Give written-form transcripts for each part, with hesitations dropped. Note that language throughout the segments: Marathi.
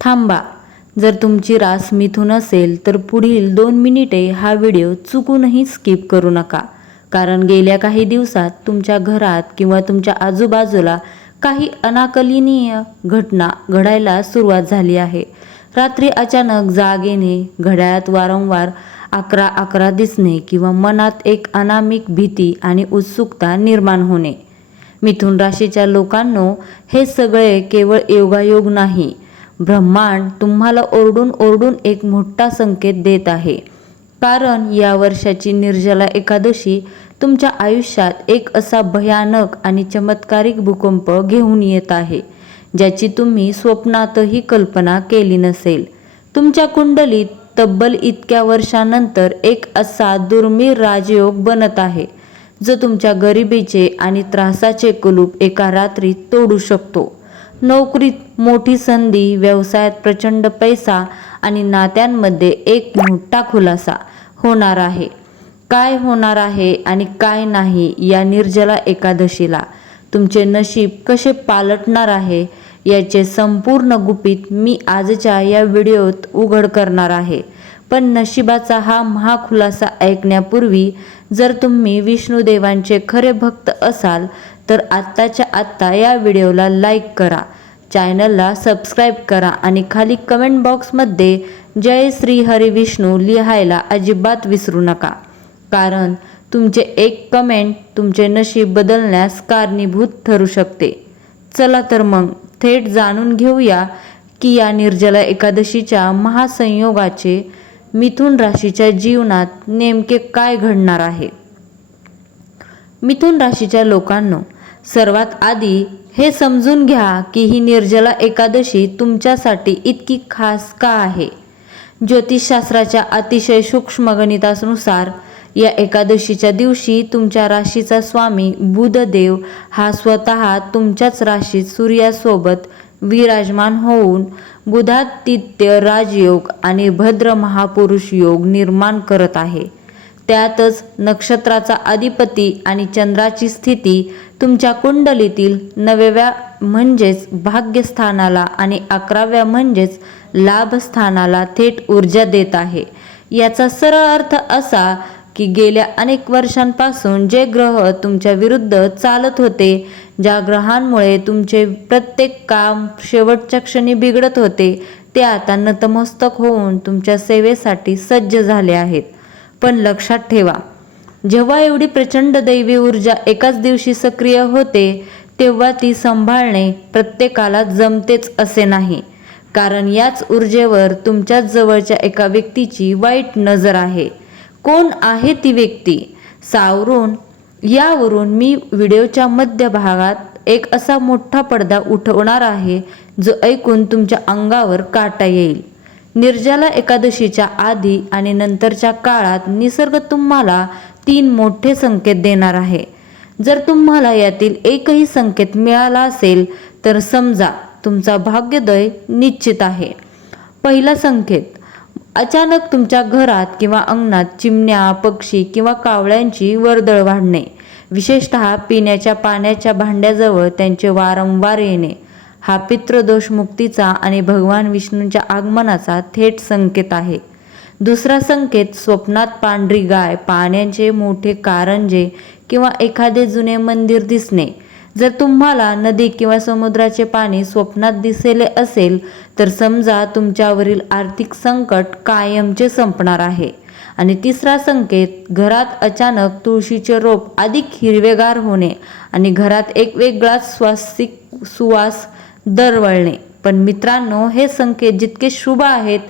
थांबा. जर तुमची रास मिथुन असेल तर पुढील 2 मिनिटे हा व्हिडिओ चुकूनही स्किप करू नका. कारण गेल्या काही दिवसात तुमच्या घरात किंवा तुमच्या आजूबाजूला काही अनाकलनीय घटना घडायला सुरुवात झाली आहे. रात्री अचानक जाग येणे, घड्याळात वारंवार 11:11 दिसणे किंवा मनात एक अनामिक भीती आणि उत्सुकता निर्माण होणे. मिथुन राशीच्या लोकांनो, हे सगळे केवळ योगायोग नाही. ब्रह्मांड तुम्हाला ओरडून ओरडून एक मोठा संकेत देत आहे. कारण या वर्षाची निर्जला एकादशी तुमच्या आयुष्यात एक असा भयानक आणि चमत्कारिक भूकंप घेऊन येत आहे, ज्याची तुम्ही स्वप्नातही कल्पना केली नसेल. तुमच्या कुंडलीत तब्बल इतक्या वर्षांनंतर एक असा दुर्मिळ राजयोग बनत आहे, जो तुमच्या गरिबीचे आणि त्रासाचे कुलूप एका रात्रीत तोडू शकतो. नोकरीत मोठी संधी, व्यवसायात प्रचंड पैसा आणि नात्यांमध्ये एक मोठा खुलासा होणार आहे. काय होणार आहे आणि काय नाही या निर्जला एकादशीला तुमचे नशीब कसे पालटणार आहे याचे संपूर्ण गुपित मी आजच्या या व्हिडिओत उघड करणार आहे. पण नशिबाचा हा महाखुलासा ऐकण्यापूर्वी जर तुम्ही विष्णुदेवांचे खरे भक्त असाल तर आत्ताच्या आत्ता या व्हिडिओला लाईक करा, चॅनलला सबस्क्राईब करा आणि खाली कमेंट बॉक्समध्ये जय श्री हरी विष्णू लिहायला अजिबात विसरू नका. कारण तुमचे एक कमेंट तुमचे नशीब बदलण्यास कारणीभूत ठरू शकते. चला तर मग थेट जाणून घेऊया की या निर्जला एकादशीच्या महासंयोगाचे मिथुन राशीच्या जीवनात नेमके काय घडणार आहे. मिथुन राशीच्या लोकांनो, सर्वात आधी हे समजून घ्या की ही निर्जला एकादशी तुमच्यासाठी इतकी खास का आहे. ज्योतिषशास्त्राच्या अतिशय सूक्ष्म गणितानुसार या एकादशीच्या दिवशी तुमच्या राशीचा स्वामी बुधदेव हा स्वतः तुमच्याच राशीत सूर्यासोबत विराजमान होऊन बुधादित्य राजयोग आणि भद्र महापुरुष योग निर्माण करत आहे. त्यातच नक्षत्राचा अधिपती आणि चंद्राची स्थिती तुमच्या कुंडलीतील 9व्या म्हणजेच भाग्यस्थानाला आणि 11व्या म्हणजेच लाभस्थानाला थेट ऊर्जा देत आहे. याचा सरळ अर्थ असा की गेल्या अनेक वर्षांपासून जे ग्रह तुमच्या विरुद्ध चालत होते, ज्या ग्रहांमुळे तुमचे प्रत्येक काम शेवटच्या क्षणी बिघडत होते, ते आता नतमस्तक होऊन तुमच्या सेवेसाठी सज्ज झाले आहेत. पण लक्षात ठेवा, जेव्हा एवढी प्रचंड दैवी ऊर्जा एकाच दिवशी सक्रिय होते तेव्हा ती सांभाळणे प्रत्येकाला जमतेच असे नाही. कारण याच ऊर्जेवर तुमच्याच जवळच्या एका व्यक्तीची वाईट नजर आहे. कोण आहे ती व्यक्ती सावरून यावरून मी व्हिडिओच्या मध्यभागात एक असा मोठा पडदा उठवणार आहे जो ऐकून तुमच्या अंगावर काटा येईल. निर्जला एकादशीच्या आधी आणि नंतरच्या काळात निसर्ग तुम्हाला 3 मोठे संकेत देणार आहे. जर तुम्हाला यातील एकही संकेत मिळाला असेल तर समजा तुमचा भाग्योदय निश्चित आहे. पहिला संकेत, अचानक तुमच्या घरात किंवा अंगणात चिमण्या, पक्षी किंवा कावळ्यांची वर्दळ वाढणे. विशेषतः पिण्याच्या पाण्याच्या भांड्याजवळ त्यांचे वारंवार येणे हा पितृदोष मुक्तीचा आणि भगवान विष्णूंच्या आगमनाचा थेट संकेत आहे. दुसरा संकेत, स्वप्नात पांढरी गाय, पाण्याचे मोठे कारंजे किंवा एखादे जुने मंदिर दिसणे. जर तुम्हाला नदी किंवा समुद्राचे पाणी स्वप्नात दिसले असेल तर समजा तुमच्यावरील आर्थिक संकट कायमचे संपणार आहे. आणि तिसरा संकेत, घरात अचानक तुळशीचे रोप अधिक हिरवेगार होणे आणि घरात एक वेगळाच सुवास दरवळणे. पण मित्रांनो, हे संकेत जितके शुभ आहेत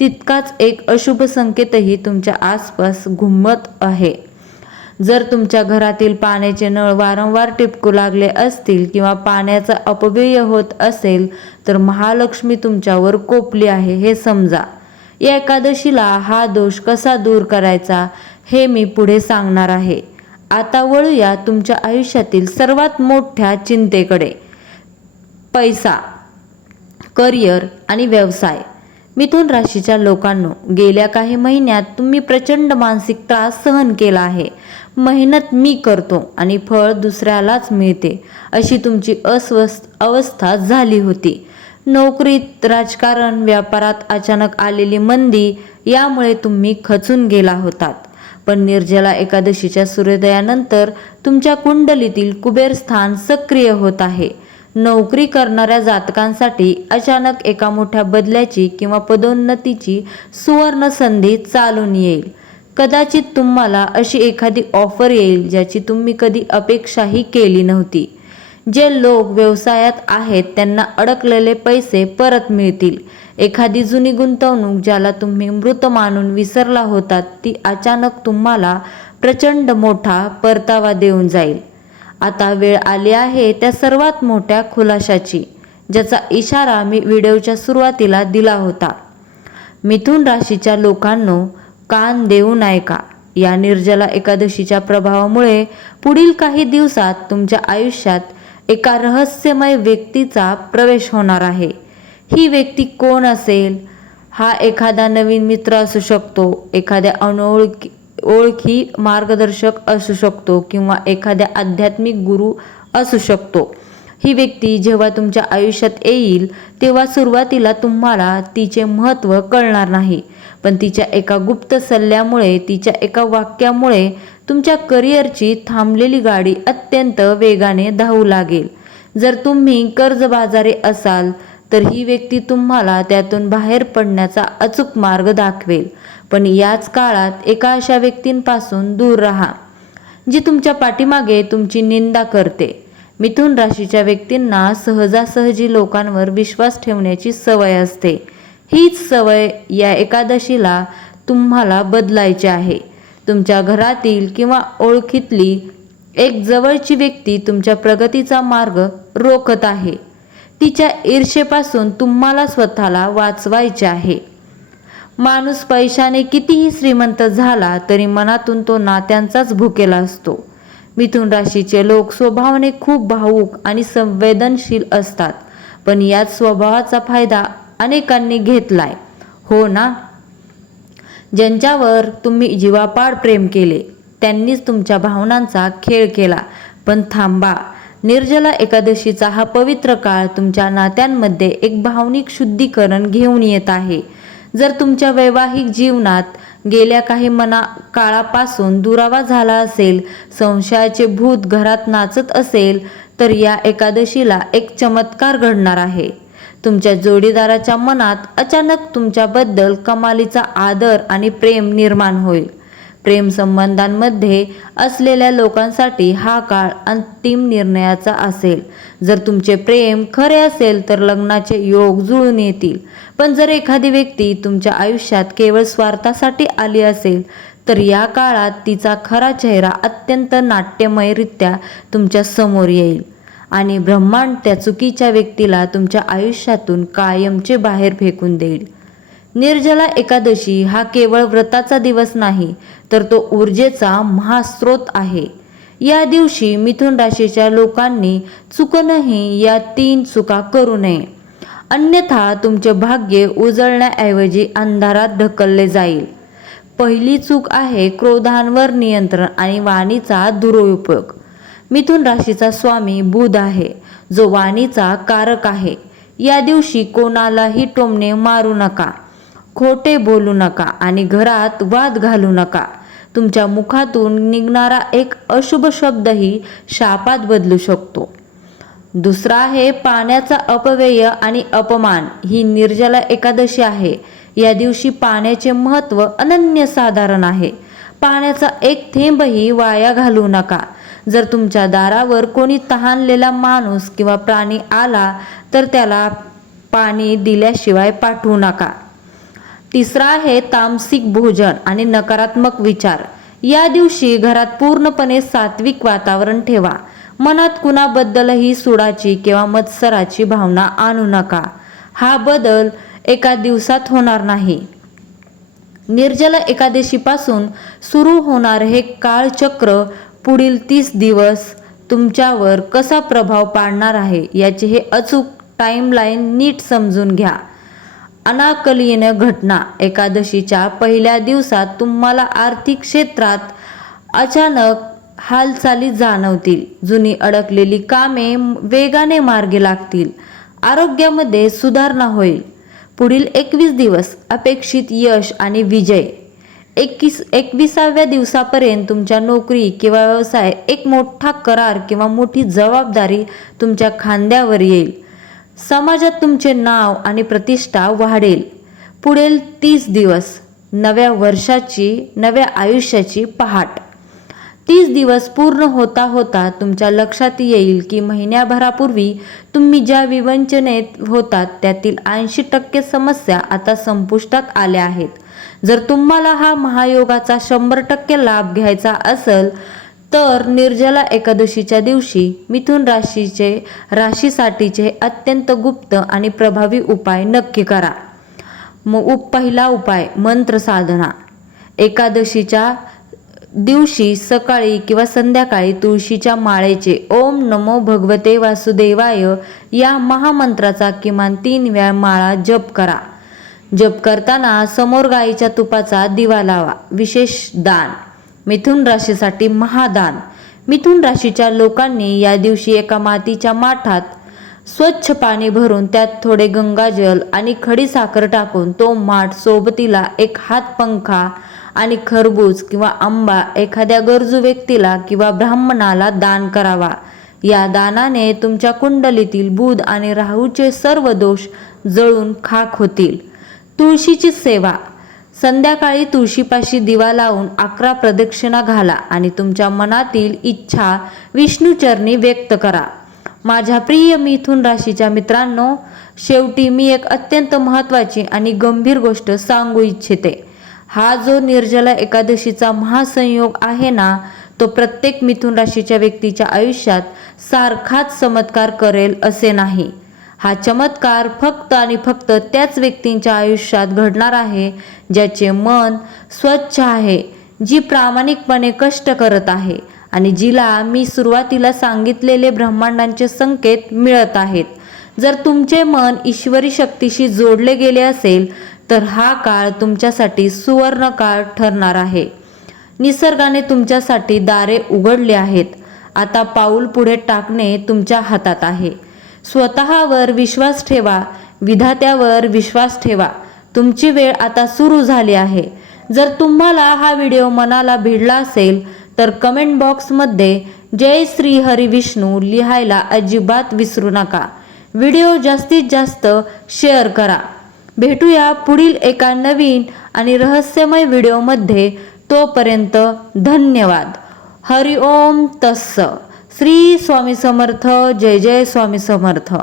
तितकाच एक अशुभ संकेतही तुमच्या आसपास घुमत आहे. जर तुमच्या घरातील पाण्याचे नळ वारंवार टिपकू लागले असतील किंवा पाण्याचा अपव्यय होत असेल तर महालक्ष्मी तुमच्यावर कोपली आहे हे समजा. या एकादशीला हा दोष कसा दूर करायचा हे मी पुढे सांगणार आहे. आता वळूया तुमच्या आयुष्यातील सर्वात मोठ्या चिंतेकडे, पैसा, करिअर आणि व्यवसाय. मिथुन राशीच्या लोकांनो, गेल्या काही महिन्यात तुम्ही प्रचंड मानसिक त्रास सहन केला आहे. मेहनत मी करतो आणि फळ दुसऱ्यालाच मिळते अशी तुमची अवस्था झाली होती. नोकरीत, राजकारण, व्यापारात अचानक आलेली मंदी यामुळे तुम्ही खचून गेला होतात. पण निर्जला एकादशीच्या सूर्योदयानंतर तुमच्या कुंडलीतील कुबेर स्थान सक्रिय होत आहे. नोकरी करणाऱ्या जातकांसाठी अचानक एका मोठ्या बदल्याची किंवा पदोन्नतीची सुवर्ण संधी चालून येईल. कदाचित तुम्हाला अशी एखादी ऑफर येईल ज्याची तुम्ही कधी अपेक्षाही केली नव्हती. जे लोक व्यवसायात आहेत त्यांना अडकलेले पैसे परत मिळतील. एखादी जुनी गुंतवणूक ज्याला तुम्ही मृत मानून विसरला होतात ती अचानक तुम्हाला प्रचंड मोठा परतावा देऊन जाईल. आता वेळ आली आहे त्या सर्वात मोठ्या खुलाशाची, ज्याचा इशारा मी व्हिडिओच्या सुरुवातीला दिला होता. मिथुन राशीच्या लोकांनो, कान देऊन ऐका. या निर्जला एकादशीच्या प्रभावामुळे पुढील काही दिवसात तुमच्या आयुष्यात एका रहस्यमय व्यक्तीचा प्रवेश होणार आहे. ही व्यक्ती कोण असेल? हा एखादा नवीन मित्र असू शकतो, एखाद्या ओळखी मार्गदर्शक असू शकतो किंवा एखाद्या आध्यात्मिक गुरु असू शकतो. ही व्यक्ती जेव्हा तुमच्या आयुष्यात येईल तेव्हा सुरुवातीला तुम्हाला तिचे महत्त्व कळणार नाही, पण तिच्या एका गुप्त सल्ल्यामुळे, तिच्या एका वाक्यामुळे तुमच्या करिअरची थांबलेली गाडी अत्यंत वेगाने धावू लागेल. जर तुम्ही कर्जबाजारी असाल तर ही व्यक्ती तुम्हाला त्यातून बाहेर पडण्याचा अचूक मार्ग दाखवेल. पण याच काळात एका अशा व्यक्तींपासून दूर राहा जी तुमच्या पाठीमागे तुमची निंदा करते. मिथुन राशीच्या व्यक्तींना सहजासहजी लोकांवर विश्वास ठेवण्याची सवय असते. हीच सवय या एकादशीला तुम्हाला बदलायची आहे. तुमच्या घरातील किंवा ओळखीतली एक जवळची व्यक्ती तुमच्या प्रगतीचा मार्ग रोखत आहे. तिच्या ईर्षेपासून तुम्हाला स्वतःला वाचवायचे आहे. माणूस पैशाने कितीही श्रीमंत झाला तरी मनातून तो नात्यांचाच भुकेला असतो. मिथुन राशीचे लोक स्वभावाने खूप भावूक आणि संवेदनशील असतात, पण याच स्वभावाचा फायदा अनेकांनी घेतलाय, हो ना? ज्यांच्यावर तुम्ही जीवापाड प्रेम केले त्यांनीच तुमच्या भावनांचा खेळ केला. पण थांबा, निर्जला एकादशीचा हा पवित्र काळ तुमच्या नात्यांमध्ये एक भावनिक शुद्धीकरण घेऊन येत आहे. जर तुमच्या वैवाहिक जीवनात गेल्या काही काळापासून दुरावा झाला असेल, संशयाचे भूत घरात नाचत असेल, तर या एकादशीला एक चमत्कार घडणार आहे. तुमच्या जोडीदाराच्या मनात अचानक तुमच्याबद्दल कमालीचा आदर आणि प्रेम निर्माण होईल. प्रेम संबंधांमध्ये असलेल्या लोकांसाठी हा काळ अंतिम निर्णयाचा असेल. जर तुमचे प्रेम खरे असेल तर लग्नाचे योग जुळून येतील. पण जर एखादी व्यक्ती तुमच्या आयुष्यात केवळ स्वार्थासाठी आली असेल तर या काळात तिचा खरा चेहरा अत्यंत नाट्यमयरित्या तुमच्या समोर येईल आणि ब्रह्मांड त्या चुकीच्या व्यक्तीला तुमच्या आयुष्यातून कायमचे बाहेर फेकून देईल. निर्जला एकादशी हा केवळ व्रताचा दिवस नाही, तर तो ऊर्जेचा महास्रोत आहे. या दिवशी मिथुन राशीच्या लोकांनी चुकूनही या 3 चुका करू नये, अन्यथा तुमचे भाग्य उजळण्याऐवजी अंधारात ढकलले जाईल. पहिली चूक आहे क्रोधांवर नियंत्रण आणि वाणीचा दुरुपयोग. मिथुन राशीचा स्वामी बुध आहे, जो वाणीचा कारक आहे. या दिवशी कोणालाही टोमणे मारू नका, खोटे बोलू नका आणि घरात वाद घालू नका. तुमच्या मुखातून निघणारा एक अशुभ शब्दही शापात बदलू शकतो. दुसरा आहे पाण्याचा अपव्यय आणि अपमान. ही निर्जला एकादशी आहे. या दिवशी पाण्याचे महत्त्व अनन्यसाधारण आहे. पाण्याचा एक थेंबही वाया घालवू नका. जर तुमच्या दारावर कोणी तहानलेला माणूस किंवा प्राणी आला तर त्याला पाणी दिल्याशिवाय पाठवू नका. तिसरा आहे तामसिक भोजन आणि नकारात्मक विचार. या दिवशी घरात पूर्णपणे सात्विक वातावरण ठेवा. मनात कुणाबद्दलही सुडाची किंवा मत्सराची भावना आणू नका. हा बदल एका दिवसात होणार नाही. निर्जला एकादशीपासून सुरू होणार हे काळचक्र पुढील 30 दिवस तुमच्यावर कसा प्रभाव पाडणार आहे याचे हे अचूक टाइमलाईन नीट समजून घ्या. अनाकलनीय घटना. एकादशीच्या पहिल्या दिवसात तुम्हाला आर्थिक क्षेत्रात अचानक हालचाली जाणवतील. जुनी अडकलेली कामे वेगाने मार्गी लागतील. आरोग्यामध्ये सुधारणा होईल. पुढील 21 दिवस अपेक्षित यश आणि विजय. 21व्या दिवसापर्यंत तुमच्या नोकरी किंवा व्यवसाय एक मोठा करार किंवा मोठी जबाबदारी तुमच्या खांद्यावर येईल. समाजात तुमचे नाव आणि प्रतिष्ठा वाढेल. पुढील 30 दिवस नव्या वर्षाची, नव्या आयुष्याची पहाट. 30 दिवस पूर्ण होता होता तुमच्या लक्षात येईल की महिन्याभरापूर्वी तुम्ही ज्या विवंचनेत होतात त्यातील 80% समस्या आता संपुष्टात आल्या आहेत. जर तुम्हाला हा महायोगाचा 100% लाभ घ्यायचा असेल तर निर्जला एकादशीच्या दिवशी मिथुन राशीसाठीचे अत्यंत गुप्त आणि प्रभावी उपाय नक्की करा. पहिला उपाय मंत्र साधना. एकादशीच्या दिवशी सकाळी किंवा संध्याकाळी तुळशीच्या माळेचे ओम नमो भगवते वासुदेवाय या महामंत्राचा किमान 3 वेळा माळा जप करा. जप करताना समोर गाईच्या तुपाचा दिवा लावा. विशेष दान. मिथुन राशीसाठी महादान. मिथुन राशीच्या लोकांनी या दिवशी एका मातीच्या माठात स्वच्छ पाणी भरून त्यात थोडे गंगाजल आणि खडी साखर टाकून तो माठ सोबतीला एक हात पंखा आणि खरबूज किंवा आंबा एखाद्या गरजू व्यक्तीला किंवा ब्राह्मणाला दान करावा. या दानाने तुमच्या कुंडलीतील बुध आणि राहूचे सर्व दोष जळून खाक होतील. तुळशीची सेवा. संध्याकाळी तुळशीपाशी दिवा लावून 11 प्रदक्षिणा घाला आणि तुमच्या मनातील इच्छा विष्णूचरणी व्यक्त करा. माझ्या प्रिय मिथुन राशीच्या मित्रांनो, शेवटी मी एक अत्यंत महत्त्वाची आणि गंभीर गोष्ट सांगू इच्छिते. हा जो निर्जला एकादशीचा महासंयोग आहे ना, तो प्रत्येक मिथुन राशीच्या व्यक्तीच्या आयुष्यात सारखाच चमत्कार करेल असे नाही. हा चमत्कार फक्त आणि फक्त त्याच व्यक्तींच्या आयुष्यात घडणार आहे ज्याचे मन स्वच्छ आहे, जी प्रामाणिकपणे कष्ट करत आहे आणि जिला मी सुरुवातीला सांगितलेले ब्रह्मांडांचे संकेत मिळत आहेत. जर तुमचे मन ईश्वरी शक्तीशी जोडले गेले असेल तर हा काळ तुमच्यासाठी सुवर्ण काळ ठरणार आहे. निसर्गाने तुमच्यासाठी दारे उघडली आहेत. आता पाऊल पुढे टाकणे तुमच्या हातात आहे. स्वतःवर विश्वास ठेवा, विधात्यावर विश्वास ठेवा. तुमची वेळ आता सुरू झाली आहे. जर तुम्हाला हा व्हिडिओ मनाला भिडला असेल तर कमेंट बॉक्समध्ये जय श्री हरी विष्णू लिहायला अजिबात विसरू नका. व्हिडिओ जास्तीत जास्त शेअर करा. भेटूया पुढील एका नवीन आणि रहस्यमय व्हिडिओमध्ये. तोपर्यंत धन्यवाद. हरि ओम तस्स. श्री स्वामी समर्थ. जय जय स्वामी समर्थ.